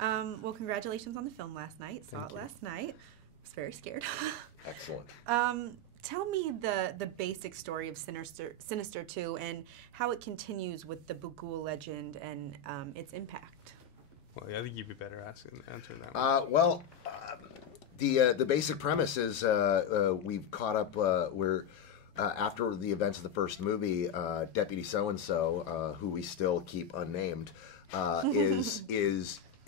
Well, congratulations on the film last night. Saw it last night. I was very scared. Excellent. Tell me the basic story of Sinister 2 and how it continues with the Bughuul legend and its impact. Well, yeah, I think you'd be better answering that one. The basic premise is we've caught up. We're after the events of the first movie, Deputy So-and-so, who we still keep unnamed,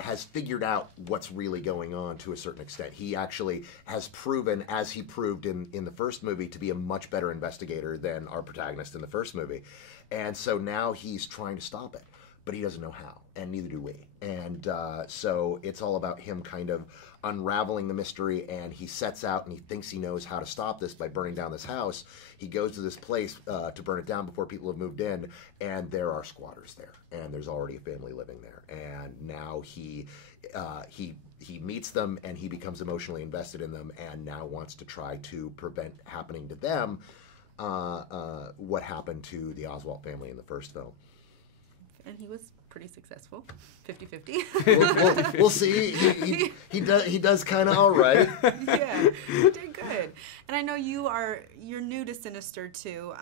has figured out what's really going on to a certain extent. He actually has proven, as he proved in the first movie, to be a much better investigator than our protagonist in the first movie. And so now he's trying to stop it, but he doesn't know how, and neither do we. And so it's all about him kind of unraveling the mystery, and he sets out and he thinks he knows how to stop this by burning down this house. He goes to this place to burn it down before people have moved in, and there are squatters there, and there's already a family living there. And now he meets them, and he becomes emotionally invested in them, and now wants to try to prevent happening to them what happened to the Oswalt family in the first film. And he was pretty successful, 50-50. We'll see. He does kind of all right. Yeah, he did good. And I know you're new to Sinister too.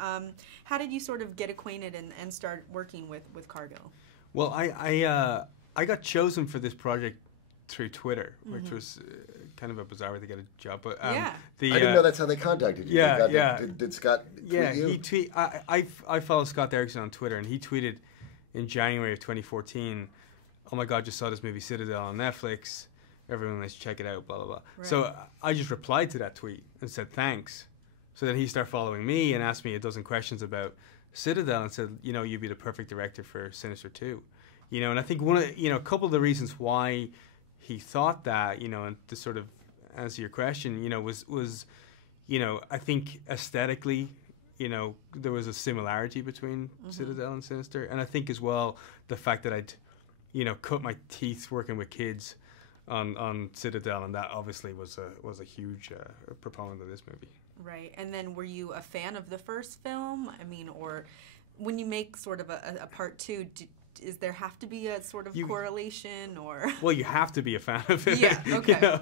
How did you sort of get acquainted and start working with Cargill? Well, I got chosen for this project through Twitter, which was kind of a bizarre way to get a job. But yeah. I didn't know that's how they contacted you. Did Scott tweet you? I follow Scott Derrickson on Twitter, and he tweeted in January of 2014, "Oh my God, just saw this movie Citadel on Netflix. Everyone, let's check it out." Blah blah blah. Right. So I just replied to that tweet and said thanks. So then he started following me and asked me a dozen questions about Citadel and said, you'd be the perfect director for Sinister 2. And I think a couple of the reasons why he thought that, and to sort of answer your question, was I think aesthetically, there was a similarity between Citadel and Sinister, and I think as well the fact that I'd, cut my teeth working with kids on Citadel, and that obviously was a huge proponent of this movie. Right, and then were you a fan of the first film? I mean, or when you make sort of a part two, is there have to be a sort of correlation, or? Well, you have to be a fan of it. Yeah, okay.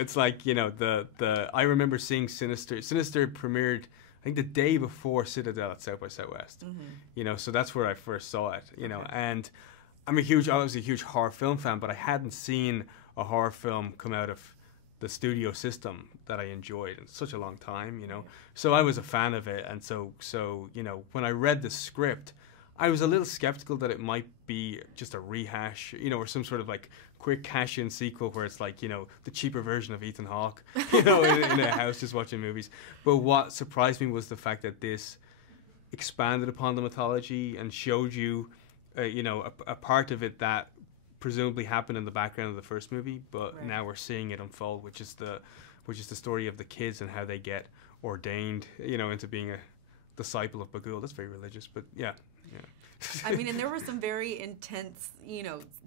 It's like, I remember seeing Sinister. Sinister premiered, I think, the day before Citadel at South by Southwest. So that's where I first saw it. And I'm obviously a huge horror film fan, but I hadn't seen a horror film come out of the studio system that I enjoyed in such a long time. So I was a fan of it, and so when I read the script, I was a little skeptical that it might be just a rehash, or some sort of like quick cash-in sequel where it's like, the cheaper version of Ethan Hawke, in a house just watching movies. But what surprised me was the fact that this expanded upon the mythology and showed you, a part of it that presumably happened in the background of the first movie, but now we're seeing it unfold, which is the story of the kids and how they get ordained, into being a disciple of Bughuul. That's very religious, but yeah. I mean, and there were some very intense,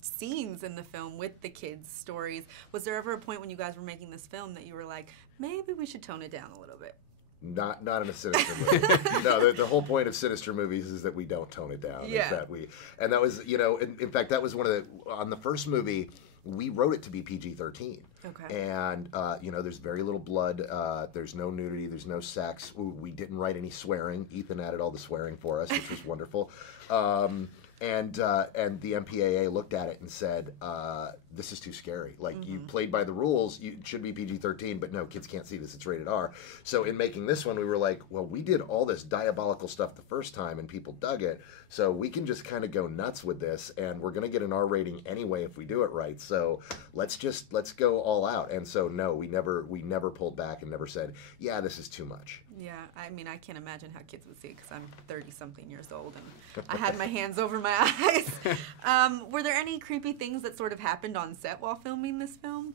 scenes in the film with the kids' stories. Was there ever a point when you guys were making this film that you were like, maybe we should tone it down a little bit? Not in a Sinister movie. No, the whole point of Sinister movies is that we don't tone it down. Yeah. And that was, in fact, that was on the first movie, we wrote it to be PG-13. Okay. And, there's very little blood. There's no nudity. There's no sex. We didn't write any swearing. Ethan added all the swearing for us, which was wonderful. And the MPAA looked at it and said, this is too scary. Like, you played by the rules. It should be PG-13, but no, kids can't see this. It's rated R. So in making this one, we were like, well, we did all this diabolical stuff the first time, and people dug it. So we can just kind of go nuts with this, and we're going to get an R rating anyway if we do it right. So let's go all out. And so, no, we never pulled back and never said, yeah, this is too much. Yeah, I mean, I can't imagine how kids would see it because I'm 30-something years old and I had my hands over my eyes. Were there any creepy things that sort of happened on set while filming this film?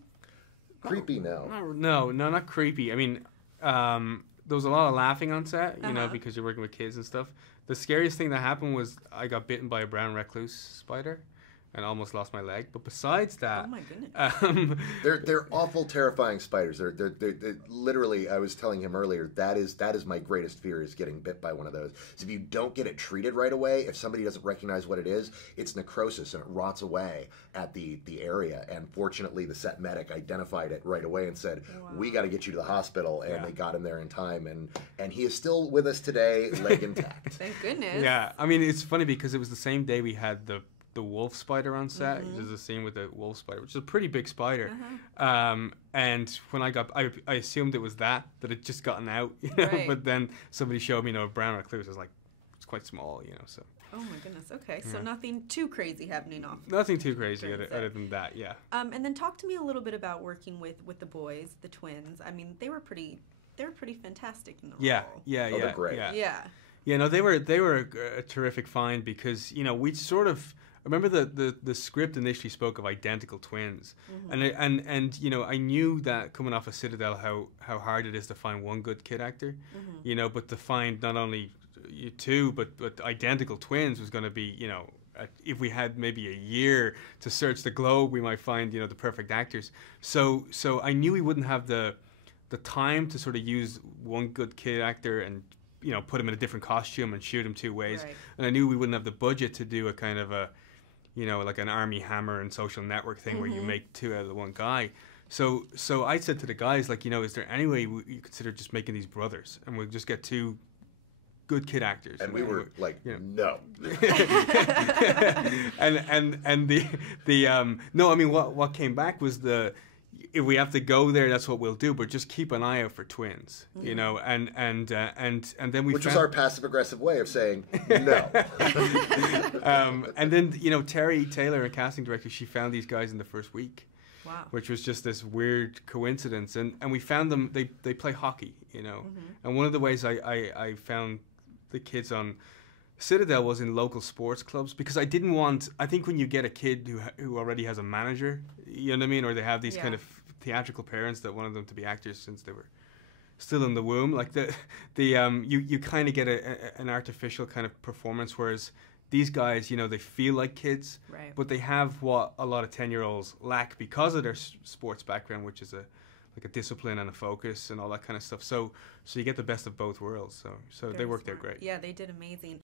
Creepy, no. No, not creepy. I mean, there was a lot of laughing on set, because you're working with kids and stuff. The scariest thing that happened was I got bitten by a brown recluse spider. and almost lost my leg. But besides that, Oh my goodness. They're awful, terrifying spiders. They're literally. I was telling him earlier that is my greatest fear, is getting bit by one of those. So if you don't get it treated right away, if somebody doesn't recognize what it is, it's necrosis and it rots away at the area. And fortunately, the set medic identified it right away and said, "We got to get you to the hospital." And they got him there in time. And he is still with us today, leg intact. Thank goodness. yeah, I mean, it's funny because it was the same day we had the wolf spider on set. There's a scene with the wolf spider, which is a pretty big spider. And when I assumed it was that it just gotten out, you know. Right. But then somebody showed me, you know, brown recluse. I was like, it's quite small, you know. So Oh my goodness. Okay, so nothing too crazy happening off. nothing too crazy During other set. than that. Yeah. And then talk to me a little bit about working with the boys, the twins. I mean, they were pretty fantastic in the role. Yeah. Oh, they're great. Yeah. Yeah, no, they were a terrific find because, you know, we sort of remember the script initially spoke of identical twins, and you know, I knew that coming off of Citadel how hard it is to find one good kid actor, you know, but to find not only two but identical twins was going to be, you know, if we had maybe a year to search the globe, we might find, you know, the perfect actors. So I knew we wouldn't have the time to sort of use one good kid actor and, you know, put him in a different costume and shoot him two ways. Right. And I knew we wouldn't have the budget to do a kind of a, you know, like an Army Hammer and Social Network thing where you make two out of the one guy. So I said to the guys, like, you know, is there any way you consider just making these brothers and we'll just get two good kid actors? And we were like, you no. and the no, I mean, what came back was if we have to go there, that's what we'll do. But just keep an eye out for twins, you know. And then we Which was our passive aggressive way of saying no. and then, you know, Terry Taylor, a casting director, she found these guys in the first week. Wow. Which was just this weird coincidence, and we found them. They play hockey, you know. And one of the ways I found the kids on Citadel was in local sports clubs, because I didn't want. I think when you get a kid who already has a manager, you know what I mean, or they have these kind of theatrical parents that wanted them to be actors since they were still in the womb, like you kind of get an artificial kind of performance, whereas these guys, you know, they feel like kids, Right. but they have what a lot of 10-year-olds lack because of their sports background, which is like a discipline and a focus and all that kind of stuff. So you get the best of both worlds. So they Very worked there smart. great. Yeah, they did amazing.